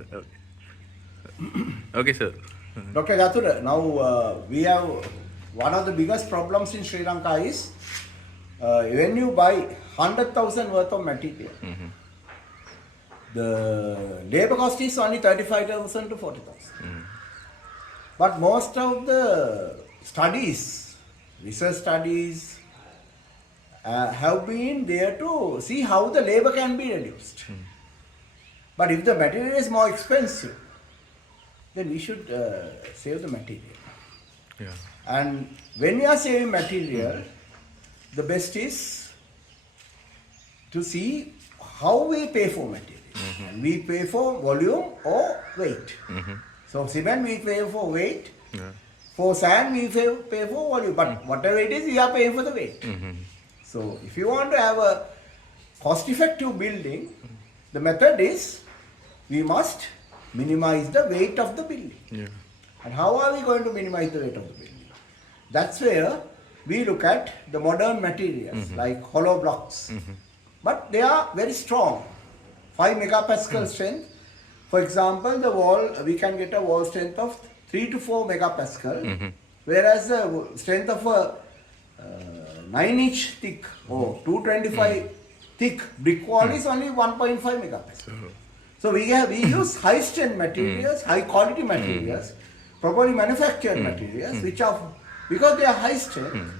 Okay, okay sir. Dr. Gatura, now we have one of the biggest problems in Sri Lanka is when you buy 100,000 worth of material, the labor cost is only 35,000 to 40,000. But most of the studies, research studies, have been there to see how the labor can be reduced. But if the material is more expensive, then we should save the material. Yeah. And when we are saving material, the best is to see how we pay for material. And we pay for volume or weight. So cement we pay for weight. Yeah. For sand we pay for volume. But whatever it is, we are paying for the weight. So if you want to have a cost-effective building, the method is we must minimize the weight of the building. Yeah. And how are we going to minimize the weight of the building? That's where we look at the modern materials like hollow blocks. But they are very strong. 5 megapascal strength. For example, the wall, we can get a wall strength of 3 to 4 megapascal, whereas the strength of a 9-inch thick or 225 thick brick wall is only 1.5 megapascal. So we use high strength materials, high quality materials, properly manufactured materials, which are, because they are high strength,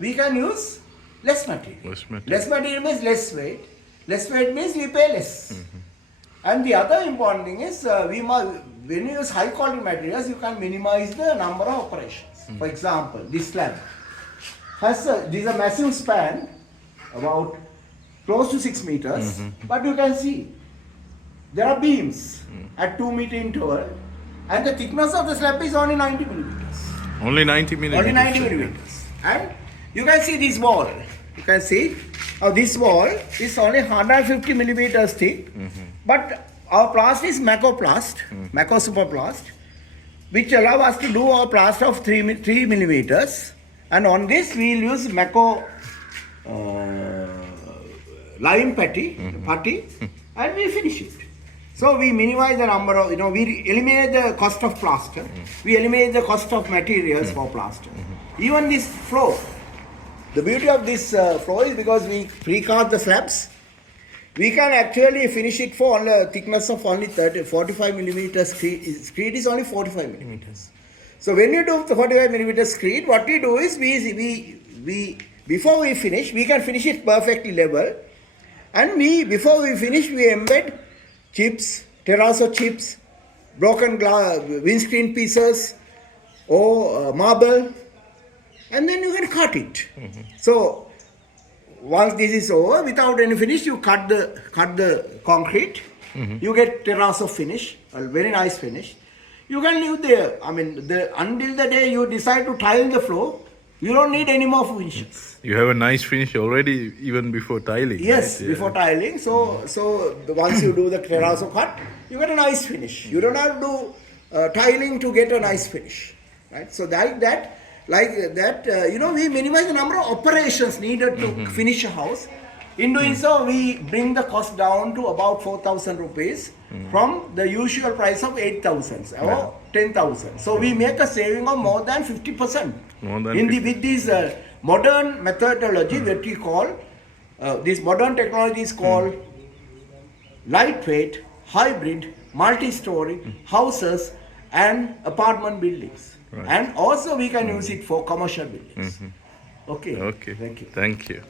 we can use less material. Less material means less weight. Less weight means we pay less. And the other important thing is, when you use high quality materials, you can minimize the number of operations. For example, this slab has this is a massive span, about close to 6 meters, but you can see there are beams at 2 meter interval, and the thickness of the slab is only 90 millimeters. Only 90 millimeters. Only 90 millimeters. And you can see this wall. You can see this wall is only 150 millimeters thick, but our plast is Macoplast, Maco Superplast, which allow us to do our plast of 3 millimeters. And on this we will use Maco lime putty, and we finish it. So we minimize the number of, we eliminate the cost of plaster, we eliminate the cost of materials for plaster. Even this floor, the beauty of this floor is because we precast the slabs, we can actually finish it for only a thickness of only 45 millimeters. Screed is only 45 millimeters. So when you do the 45 millimeters screed, what we do is we before we finish, we can finish it perfectly level, and before we finish, we embed chips, terrazzo chips, broken glass, windscreen pieces, or marble, and then you can cut it. So once this is over, without any finish, you cut the concrete. You get terrazzo finish, a very nice finish. You can leave there. I mean, until the day you decide to tile the floor, you don't need any more finishes. You have a nice finish already, even before tiling. Yes, right? before tiling. So once you do the terrazzo cut, you get a nice finish. You don't have to do tiling to get a nice finish, right? So we minimize the number of operations needed to finish a house. In doing so, we bring the cost down to about 4,000 rupees from the usual price of 8,000 or 10,000. So we make a saving of more than 50%. With this modern methodology that we call, this modern technology is called lightweight, hybrid, multi-story houses and apartment buildings. Right. And also we can use it for commercial buildings. Okay. Okay. Thank you. Thank you.